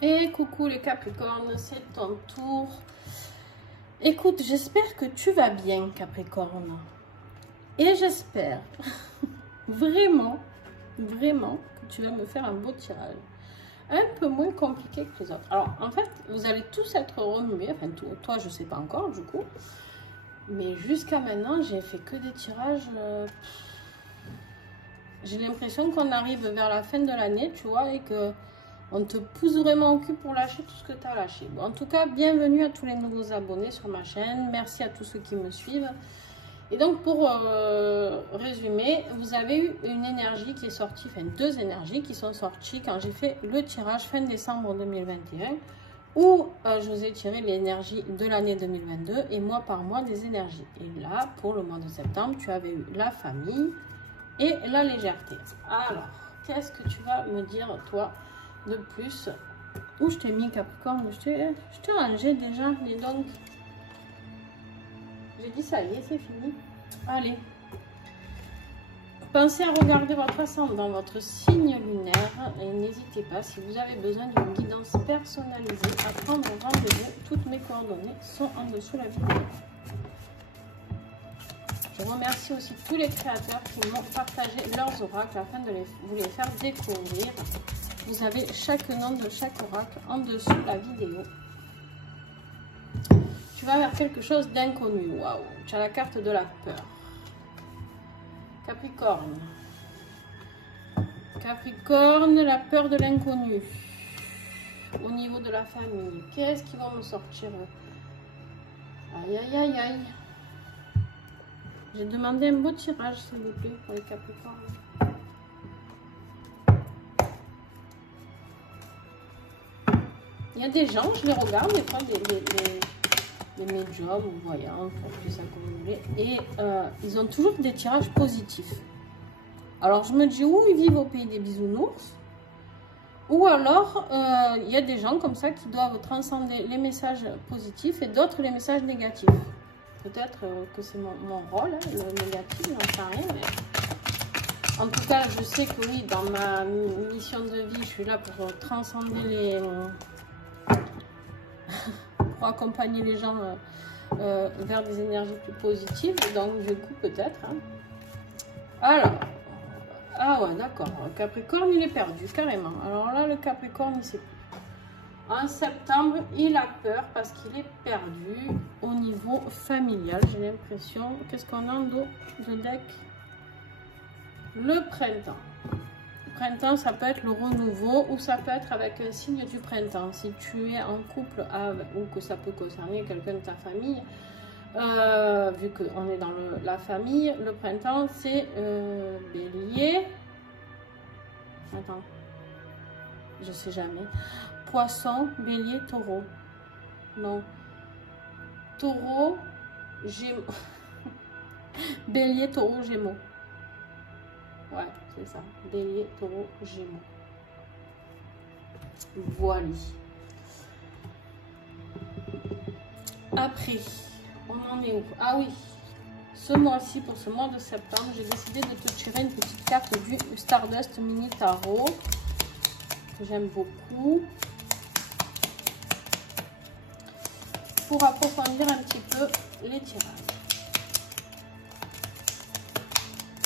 Et coucou les Capricornes, c'est ton tour. Écoute, j'espère que tu vas bien, Capricorne. Et j'espère vraiment, vraiment que tu vas me faire un beau tirage. Un peu moins compliqué que les autres. Alors, en fait, vous allez tous être remués. Enfin, toi, je sais pas encore, du coup. Mais jusqu'à maintenant, j'ai fait que des tirages... J'ai l'impression qu'on arrive vers la fin de l'année, tu vois, et que on te pousse vraiment au cul pour lâcher tout ce que tu as lâché. Bon, en tout cas, bienvenue à tous les nouveaux abonnés sur ma chaîne. Merci à tous ceux qui me suivent. Et donc, pour résumer, vous avez eu une énergie qui est sortie, enfin deux énergies qui sont sorties quand j'ai fait le tirage fin décembre 2021, où je vous ai tiré l'énergie de l'année 2022 et mois par mois des énergies. Et là, pour le mois de septembre, tu avais eu la famille et la légèreté. Alors, qu'est-ce que tu vas me dire, toi, de plus? Où je t'ai mis, Capricorne? Je t'ai rangé déjà, dis donc. J'ai dit ça y est, c'est fini. Allez. Pensez à regarder votre ascendant, votre signe lunaire. Et n'hésitez pas, si vous avez besoin d'une guidance personnalisée, à prendre rendez-vous. Toutes mes coordonnées sont en dessous de la vidéo. Je remercie aussi tous les créateurs qui m'ont partagé leurs oracles afin de vous les faire découvrir. Vous avez chaque nom de chaque oracle en dessous de la vidéo. Tu vas vers quelque chose d'inconnu. Waouh, tu as la carte de la peur. Capricorne. Capricorne, la peur de l'inconnu. Au niveau de la famille. Qu'est-ce qui va me sortir? Aïe, aïe, aïe, aïe. J'ai demandé un beau tirage, s'il vous plaît, pour les Capricornes. Il y a des gens, je les regarde, des fois, des médiums ou voyants, tout ça comme vous voulez, et ils ont toujours des tirages positifs. Alors, je me dis, où ils vivent au pays des bisounours, ou alors, il y a des gens comme ça qui doivent transcender les messages positifs et d'autres les messages négatifs. Peut-être que c'est mon rôle, hein, le négatif, j'en sais rien, mais... En tout cas, je sais que oui, dans ma mission de vie, je suis là pour transcender les... pour accompagner les gens vers des énergies plus positives. Donc, du coup, peut-être. Hein. Alors, ah ouais, d'accord. Le Capricorne, il est perdu, carrément. Alors là, le Capricorne, il sait plus. En septembre, il a peur parce qu'il est perdu au niveau familial, j'ai l'impression. Qu'est-ce qu'on a en dos de deck? Le printemps. Le printemps, ça peut être le renouveau ou ça peut être avec un signe du printemps. Si tu es en couple ou que ça peut concerner quelqu'un de ta famille, vu qu'on est dans la famille, le printemps, c'est bélier. Attends, je sais jamais. Poisson, bélier, taureau. Non. Taureau, gémeaux. Bélier, taureau, gémeaux. Ouais, c'est ça. Bélier, taureau, gémeaux. Voilà. Après, on en est où? Ah oui. Ce mois-ci, pour ce mois de septembre, j'ai décidé de te tirer une petite carte du Stardust Mini Tarot. Que j'aime beaucoup. Pour approfondir un petit peu les tirages.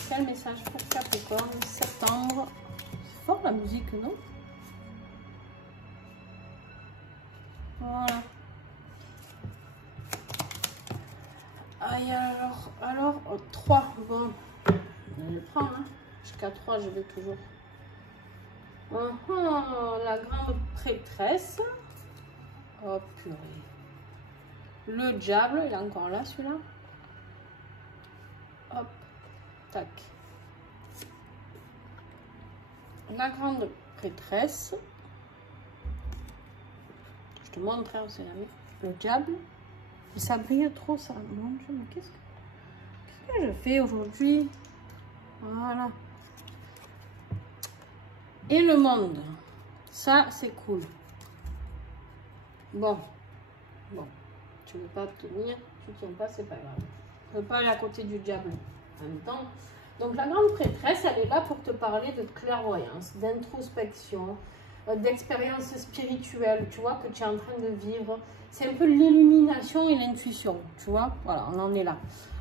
Quel message pour Capricorne, septembre? C'est fort la musique, non? Voilà. Aïe, alors 3. Bon, je prends, hein. Jusqu'à 3, je vais toujours. La grande prêtresse. Oh purée. Le diable, il est encore là celui-là. Hop, tac. La grande prêtresse. Je te montre, hein, c'est jamais. Le diable. Et ça brille trop, ça. Mon Dieu, mais qu'est-ce que je fais aujourd'hui? Voilà. Et le monde. Ça, c'est cool. Bon. Tu ne veux pas tenir, tu ne tiens pas, c'est pas grave. Tu ne veux pas aller à côté du diable en même temps. Donc la grande prêtresse, elle est là pour te parler de clairvoyance, d'introspection, d'expérience spirituelle, tu vois, que tu es en train de vivre. C'est un peu l'illumination et l'intuition, tu vois. Voilà, on en est là.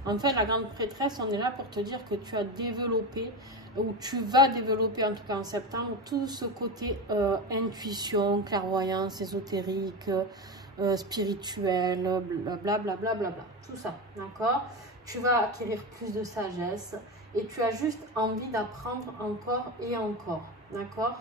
En fait, la grande prêtresse, on est là pour te dire que tu as développé, ou tu vas développer en tout cas en septembre, tout ce côté intuition, clairvoyance, ésotérique, spirituel, blablabla, bla, bla, bla, tout ça, d'accord? Tu vas acquérir plus de sagesse et tu as juste envie d'apprendre encore et encore, d'accord?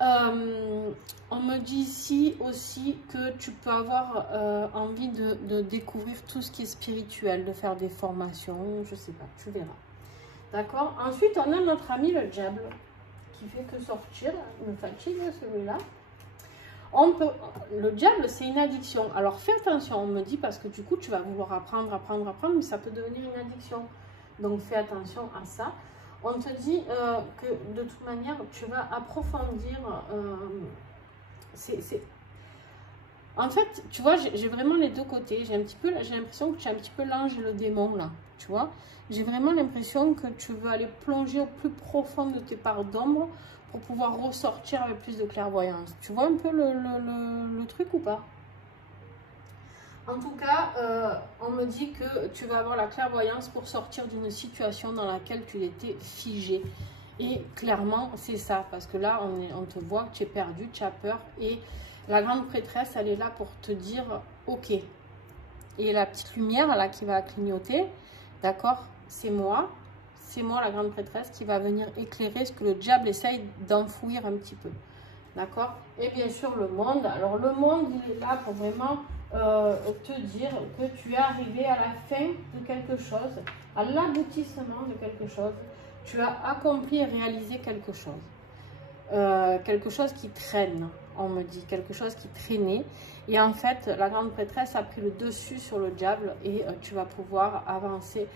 On me dit ici aussi que tu peux avoir envie de découvrir tout ce qui est spirituel, de faire des formations, je sais pas, tu verras. D'accord? Ensuite, on a notre ami le diable qui fait que sortir, il me fatigue celui-là. Le diable, c'est une addiction. Alors fais attention, on me dit, parce que du coup, tu vas vouloir apprendre, mais ça peut devenir une addiction. Donc fais attention à ça. On te dit que de toute manière, tu vas approfondir. En fait, tu vois, j'ai vraiment les deux côtés. J'ai l'impression que tu es un petit peu l'ange et le démon là. Tu vois, j'ai vraiment l'impression que tu veux aller plonger au plus profond de tes parts d'ombre pour pouvoir ressortir avec plus de clairvoyance. Tu vois un peu le truc ou pas? En tout cas, on me dit que tu vas avoir la clairvoyance pour sortir d'une situation dans laquelle tu étais figé. Et clairement, c'est ça. Parce que là, on te voit que tu es perdu, tu as peur. Et la grande prêtresse, elle est là pour te dire, ok. Et la petite lumière là qui va clignoter, d'accord, c'est moi la grande prêtresse qui va venir éclairer ce que le diable essaye d'enfouir un petit peu. D'accord? Et bien sûr, le monde. Alors, le monde, il est là pour vraiment te dire que tu es arrivé à la fin de quelque chose, à l'aboutissement de quelque chose. Tu as accompli et réalisé quelque chose qui traîne, on me dit, quelque chose qui traînait. Et en fait, la grande prêtresse a pris le dessus sur le diable et tu vas pouvoir avancer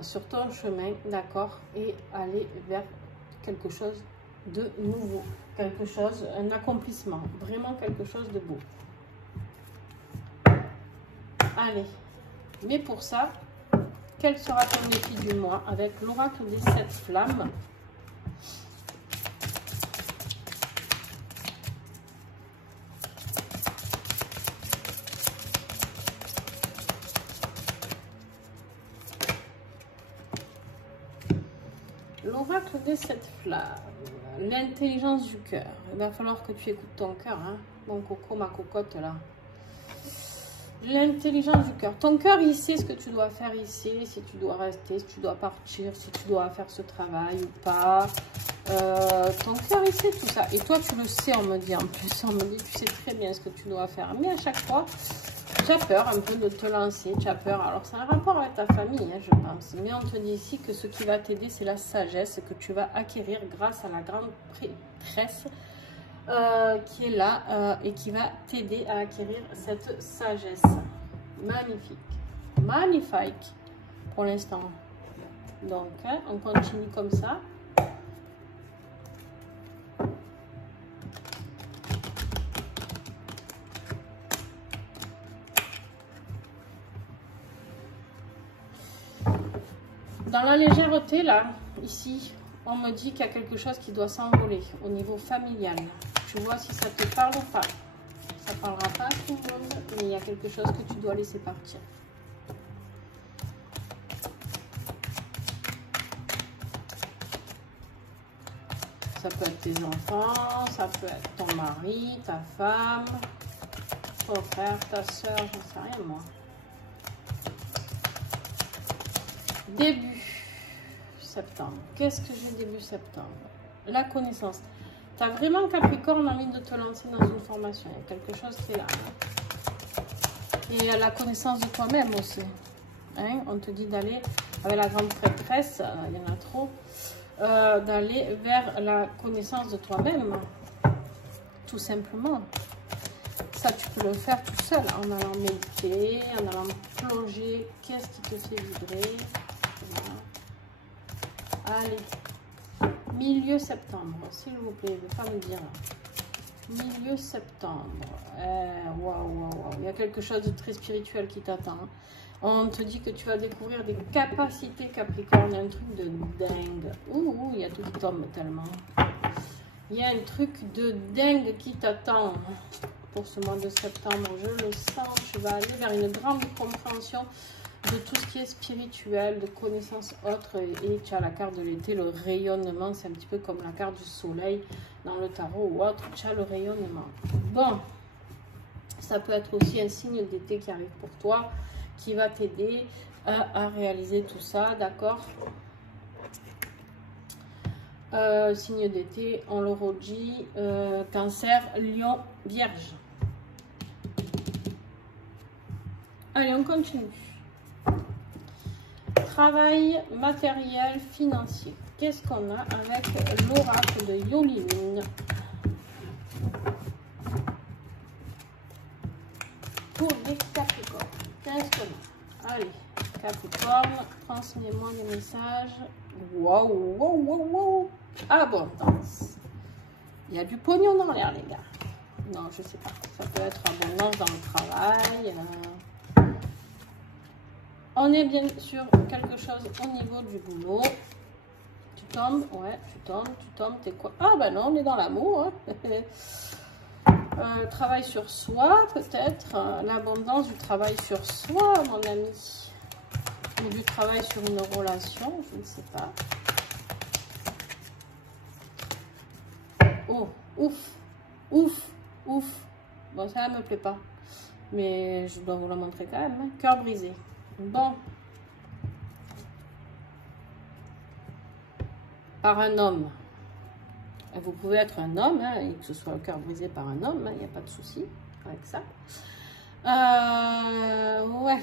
sur ton chemin, d'accord, et aller vers quelque chose de nouveau, quelque chose, un accomplissement, vraiment quelque chose de beau. Allez, mais pour ça, quel sera ton défi du mois avec l'oracle des 7 flammes? L'oracle des 7 flammes, l'intelligence du cœur. Il va falloir que tu écoutes ton cœur, hein, mon coco, ma cocotte là. L'intelligence du cœur. Ton cœur, il sait ce que tu dois faire ici, si tu dois rester, si tu dois partir, si tu dois faire ce travail ou pas. Ton cœur, il sait tout ça. Et toi, tu le sais, on me dit en plus. On me dit, tu sais très bien ce que tu dois faire. Mais à chaque fois, tu as peur un peu de te lancer. Tu as peur. Alors, c'est un rapport avec ta famille, hein, je pense. Mais on te dit ici que ce qui va t'aider, c'est la sagesse que tu vas acquérir grâce à la grande prêtresse. Qui est là et qui va t'aider à acquérir cette sagesse. Magnifique. Magnifique pour l'instant. Donc, hein, on continue comme ça. Dans la légèreté, là, ici, on me dit qu'il y a quelque chose qui doit s'envoler au niveau familial. Tu vois si ça te parle ou pas. Ça ne parlera pas à tout le monde, mais il y a quelque chose que tu dois laisser partir. Ça peut être tes enfants, ça peut être ton mari, ta femme, ton frère, ta soeur, j'en sais rien moi. Début septembre. Qu'est-ce que j'ai début septembre? La connaissance. Tu as vraiment, Capricorne, envie de te lancer dans une formation. Il y a quelque chose qui est là. Et la connaissance de toi-même aussi. Hein? On te dit d'aller, avec la grande prêtresse, il y en a trop, d'aller vers la connaissance de toi-même. Tout simplement. Ça, tu peux le faire tout seul, en allant méditer, en allant plonger. Qu'est-ce qui te fait vibrer? Voilà. Allez. Milieu septembre, s'il vous plaît, ne pas me dire. Milieu septembre. Waouh. Il y a quelque chose de très spirituel qui t'attend. On te dit que tu vas découvrir des capacités Capricorne, un truc de dingue. Ouh, il y a tout qui tombe tellement. Il y a un truc de dingue qui t'attend pour ce mois de septembre. Je le sens, tu vas aller vers une grande compréhension de tout ce qui est spirituel, de connaissances autres. Et tu as la carte de l'été, le rayonnement. C'est un petit peu comme la carte du soleil dans le tarot ou autre. Tu as le rayonnement. Bon, ça peut être aussi un signe d'été qui arrive pour toi, qui va t'aider à réaliser tout ça, d'accord? Signe d'été, on le redit, Cancer, Lion, Vierge. Allez, on continue. Travail, matériel, financier. Qu'est-ce qu'on a avec l'oracle de Yolimine pour les Capricornes? Qu'est-ce qu'on a? Allez, Capricorne, transmets-moi les messages. Waouh, waouh, waouh, waouh. Abondance. Il y a du pognon dans l'air, les gars. Non, je sais pas. Ça peut être abondance dans le travail. On est bien sûr quelque chose au niveau du boulot. Tu tombes, ouais, tu tombes, t'es quoi? Ah ben non, on est dans l'amour. Hein. Travail sur soi, peut-être. L'abondance du travail sur soi, mon ami. Ou du travail sur une relation, je ne sais pas. Oh, ouf, ouf, ouf. Bon, ça ne me plaît pas. Mais je dois vous la montrer quand même. Hein. Cœur brisé. Bon. Par un homme. Et vous pouvez être un homme, hein, et que ce soit le cœur brisé par un homme, il n'y a pas de souci avec ça. Ouais.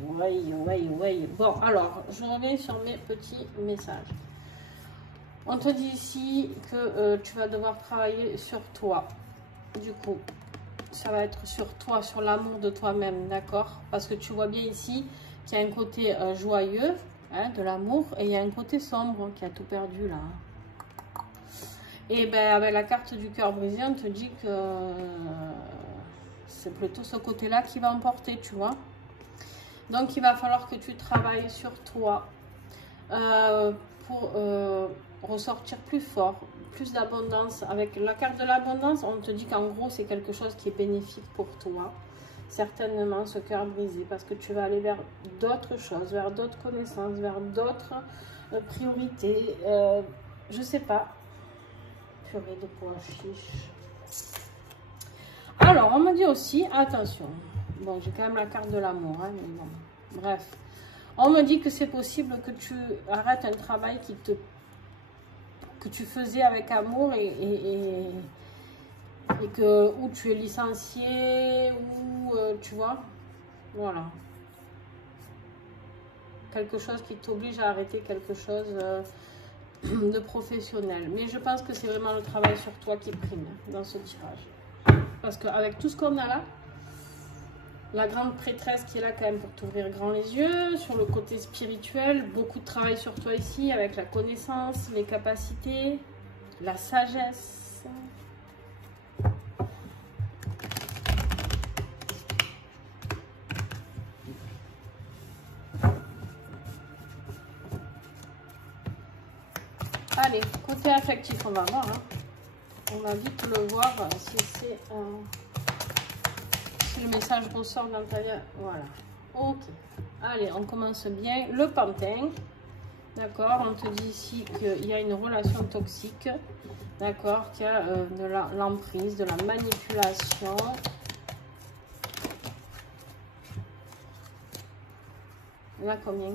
Oui. Bon, alors, je reviens sur mes petits messages. On te dit ici que tu vas devoir travailler sur toi. Du coup, ça va être sur toi, sur l'amour de toi-même, d'accord? Parce que tu vois bien ici qu'il y a un côté joyeux, hein, de l'amour, et il y a un côté sombre qui a tout perdu là. Et ben avec la carte du cœur brisé, on te dit que c'est plutôt ce côté-là qui va emporter, tu vois. Donc, il va falloir que tu travailles sur toi pour ressortir plus fort, plus d'abondance. Avec la carte de l'abondance, on te dit qu'en gros, c'est quelque chose qui est bénéfique pour toi. Certainement, ce cœur brisé, parce que tu vas aller vers d'autres choses, vers d'autres connaissances, vers d'autres priorités. Je sais pas. Purée de pois chiche. Alors, on m'a dit aussi, attention. Bon, j'ai quand même la carte de l'amour, hein, mais bon. Bref. On me dit que c'est possible que tu arrêtes un travail que tu faisais avec amour et que où tu es licencié, ou tu vois, voilà. Quelque chose qui t'oblige à arrêter quelque chose de professionnel. Mais je pense que c'est vraiment le travail sur toi qui prime dans ce tirage. Parce qu'avec tout ce qu'on a là, la grande prêtresse qui est là quand même pour t'ouvrir grand les yeux, sur le côté spirituel, beaucoup de travail sur toi ici avec la connaissance, les capacités, la sagesse. Allez, côté affectif, on va voir. Hein. On va vite le voir si c'est si le message ressort dans ta vie. Voilà. Ok. Allez, on commence bien. Le pantin. D'accord. On te dit ici qu'il y a une relation toxique. D'accord. Qu'il y a de l'emprise, de la manipulation. Là, combien?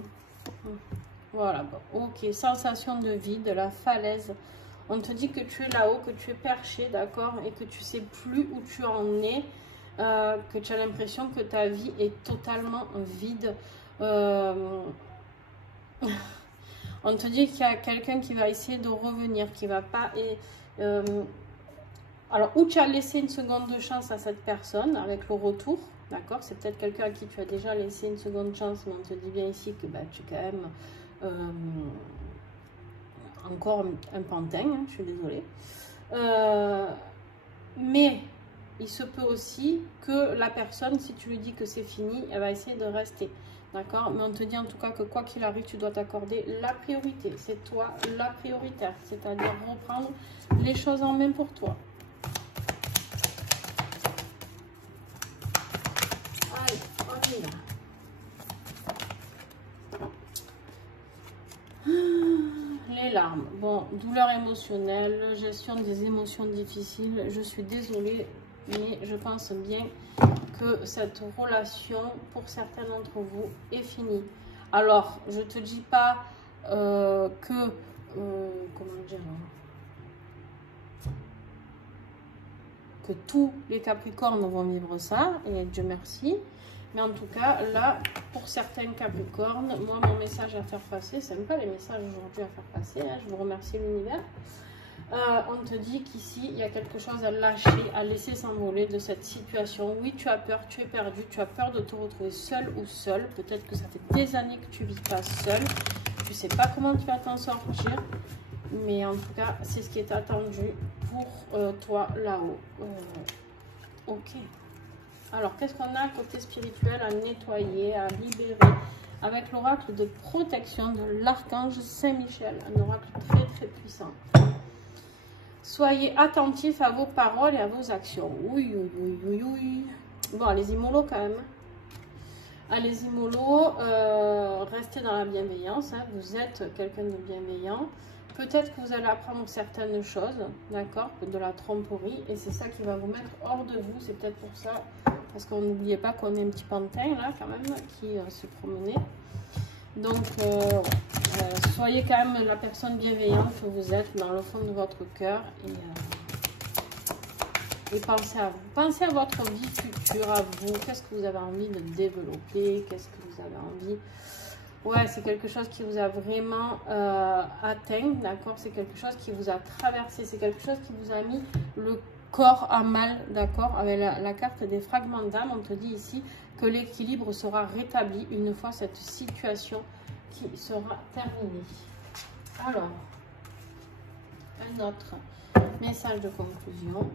Voilà. Bon. Ok. Sensation de vide, de la falaise. On te dit que tu es là-haut, que tu es perché, d'accord, et que tu sais plus où tu en es, que tu as l'impression que ta vie est totalement vide. On te dit qu'il y a quelqu'un qui va essayer de revenir, qui va pas... alors, ou tu as laissé une seconde chance à cette personne avec le retour, d'accord, c'est peut-être quelqu'un à qui tu as déjà laissé une seconde chance, mais on te dit bien ici que bah, tu es quand même... encore un pantin, hein, je suis désolée. Mais il se peut aussi que la personne, si tu lui dis que c'est fini, elle va essayer de rester. D'accord? Mais on te dit en tout cas que quoi qu'il arrive, tu dois t'accorder la priorité. C'est toi la prioritaire. C'est-à-dire reprendre les choses en main pour toi. Allez, on y va. Les larmes. Bon, douleur émotionnelle, gestion des émotions difficiles. Je suis désolée, mais je pense bien que cette relation, pour certains d'entre vous, est finie. Alors, je ne te dis pas comment dire, que tous les Capricornes vont vivre ça, et Dieu merci. Mais en tout cas, là, pour certains Capricornes, moi, mon message à faire passer, c'est même pas les messages aujourd'hui à faire passer, hein, je vous remercie l'univers. On te dit qu'ici, il y a quelque chose à lâcher, à laisser s'envoler de cette situation. Oui, tu as peur, tu es perdu, tu as peur de te retrouver seul ou seule. Peut-être que ça fait des années que tu ne vis pas seul. Tu ne sais pas comment tu vas t'en sortir. Mais en tout cas, c'est ce qui est attendu pour toi là-haut. Ok. Alors, qu'est-ce qu'on a côté spirituel à nettoyer, à libérer avec l'oracle de protection de l'archange Saint-Michel, un oracle très très puissant. Soyez attentifs à vos paroles et à vos actions. Oui, oui, oui, oui, oui. Bon, allez-y mollo quand même. Allez-y mollo, restez dans la bienveillance. Hein. Vous êtes quelqu'un de bienveillant. Peut-être que vous allez apprendre certaines choses, d'accord, de la tromperie. Et c'est ça qui va vous mettre hors de vous. C'est peut-être pour ça. Parce qu'on n'oubliez pas qu'on est un petit pantin là quand même qui se promenait. Donc soyez quand même la personne bienveillante que vous êtes dans le fond de votre cœur et pensez à vous. Pensez à votre vie future, à vous. Qu'est-ce que vous avez envie de développer? Qu'est-ce que vous avez envie? Ouais, c'est quelque chose qui vous a vraiment atteint, d'accord? C'est quelque chose qui vous a traversé. C'est quelque chose qui vous a mis le corps à mal, d'accord? Avec la carte des fragments d'âme, on te dit ici que l'équilibre sera rétabli une fois cette situation qui sera terminée. Alors, un autre message de conclusion.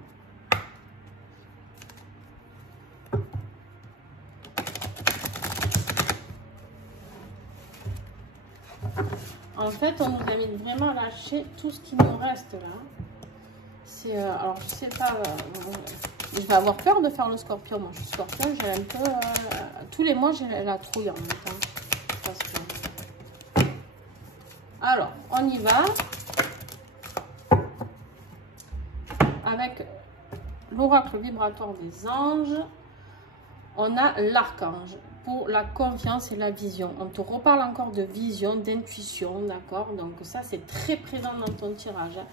En fait, on nous invite vraiment à lâcher tout ce qui nous reste là. C'est alors je sais pas, je vais avoir peur de faire le scorpion. Moi je suis scorpion, j'ai un peu tous les mois j'ai la trouille en même temps. Parce que... Alors on y va avec l'oracle vibratoire des anges. On a l'archange pour la confiance et la vision. On te reparle encore de vision, d'intuition, d'accord? Donc ça c'est très présent dans ton tirage. Hein.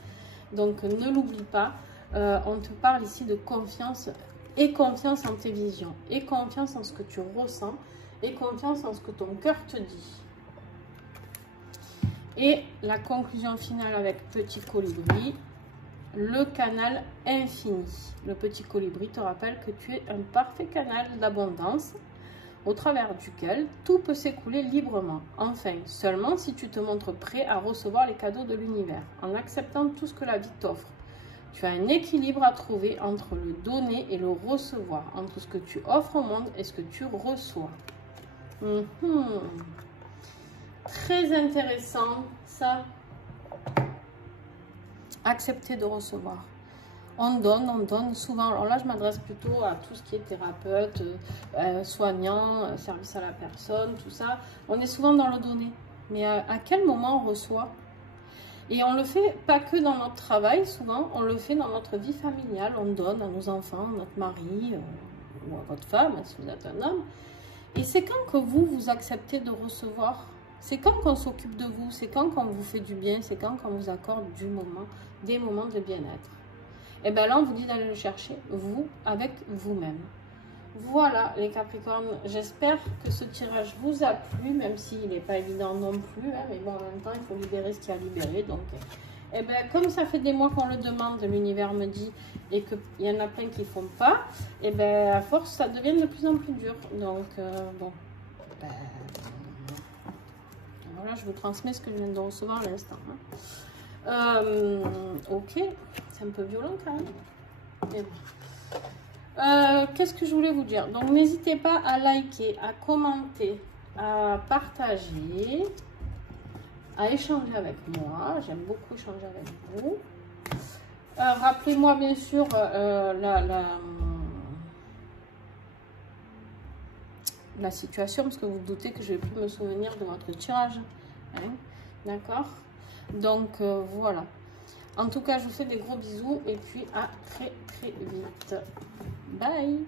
Donc ne l'oublie pas, on te parle ici de confiance et confiance en tes visions, et confiance en ce que tu ressens, et confiance en ce que ton cœur te dit. Et la conclusion finale avec Petit Colibri, le canal infini. Le Petit Colibri te rappelle que tu es un parfait canal d'abondance au travers duquel tout peut s'écouler librement. Enfin, seulement si tu te montres prêt à recevoir les cadeaux de l'univers, en acceptant tout ce que la vie t'offre. Tu as un équilibre à trouver entre le donner et le recevoir, entre ce que tu offres au monde et ce que tu reçois. Très intéressant, ça. Accepter de recevoir. On donne souvent. Alors là, je m'adresse plutôt à tout ce qui est thérapeute, soignant, service à la personne, tout ça. On est souvent dans le donner. Mais à quel moment on reçoit? Et on le fait pas que dans notre travail, souvent, on le fait dans notre vie familiale. On donne à nos enfants, à notre mari, ou à votre femme, si vous êtes un homme. Et c'est quand que vous acceptez de recevoir? C'est quand qu'on s'occupe de vous? C'est quand qu'on vous fait du bien? C'est quand qu'on vous accorde des moments de bien-être? Et bien là, on vous dit d'aller le chercher, vous, avec vous-même. Voilà, les Capricornes, j'espère que ce tirage vous a plu, même s'il n'est pas évident non plus. Hein, mais bon, en même temps, il faut libérer ce qu'il y a à libérer. Donc, et bien, comme ça fait des mois qu'on le demande, l'univers me dit, et qu'il y en a plein qui ne font pas, et bien, à force, ça devient de plus en plus dur. Donc, bon, ben, voilà, je vous transmets ce que je viens de recevoir à l'instant. Hein. Ok, c'est un peu violent quand même. Mais bon. Qu'est-ce que je voulais vous dire? Donc n'hésitez pas à liker, à commenter, à partager, à échanger avec moi. J'aime beaucoup échanger avec vous. Rappelez-moi bien sûr la situation, parce que vous doutez que je ne vais plus me souvenir de votre tirage. Hein, d'accord? Donc voilà. En tout cas, je vous fais des gros bisous et puis à très très vite. Bye!